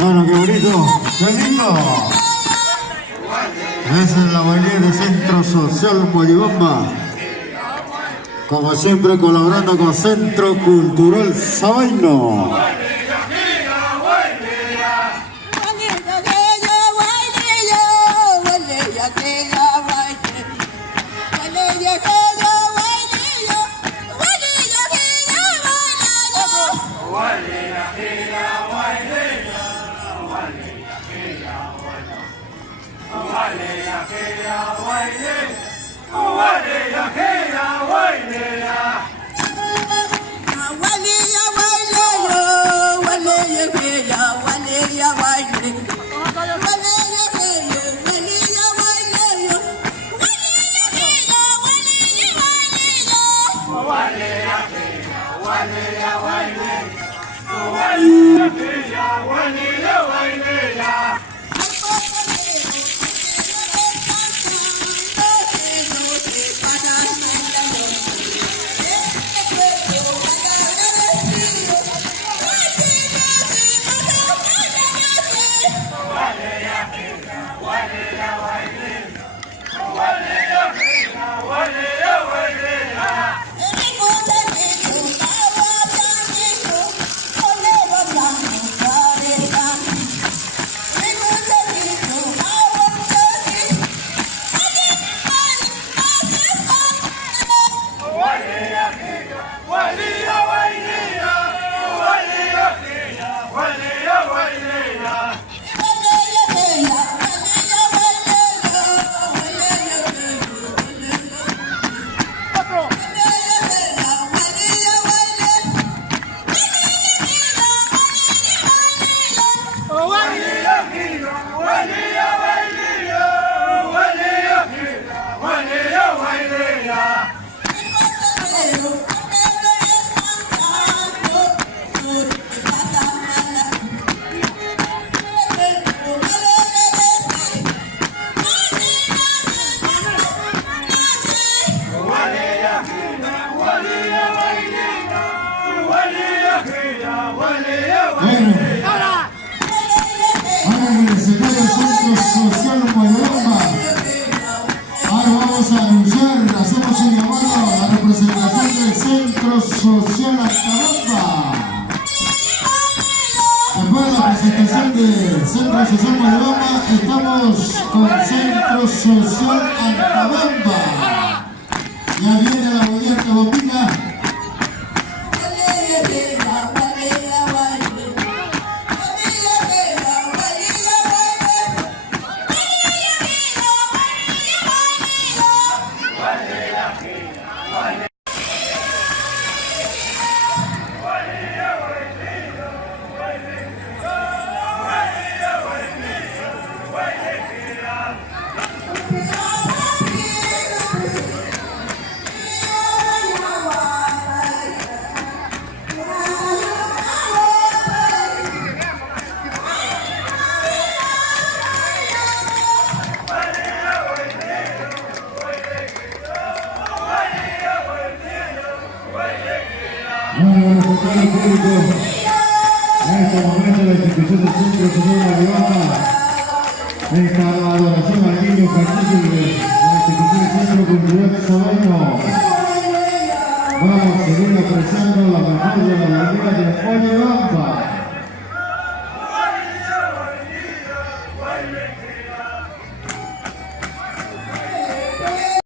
Bueno, qué bonito, qué lindo. Esa es la baile de Centro Social Moyobamba. Como siempre colaborando con Centro Cultural Sabaino. Social Moyobamba. Ahora vamos a anunciar, hacemos un llamado a la representación del Centro Social Altabamba. Después de la presentación del Centro Social Moyobamba, estamos con Centro Social Altabamba. Ya viene la bollita bombita. En este momento la institución del Centro Social Moyobamba, esta adoración al niño Jesús, la institución del Centro Cultural Sabaino. Vamos a seguir apreciando la mejor de la bandera de Moyobamba.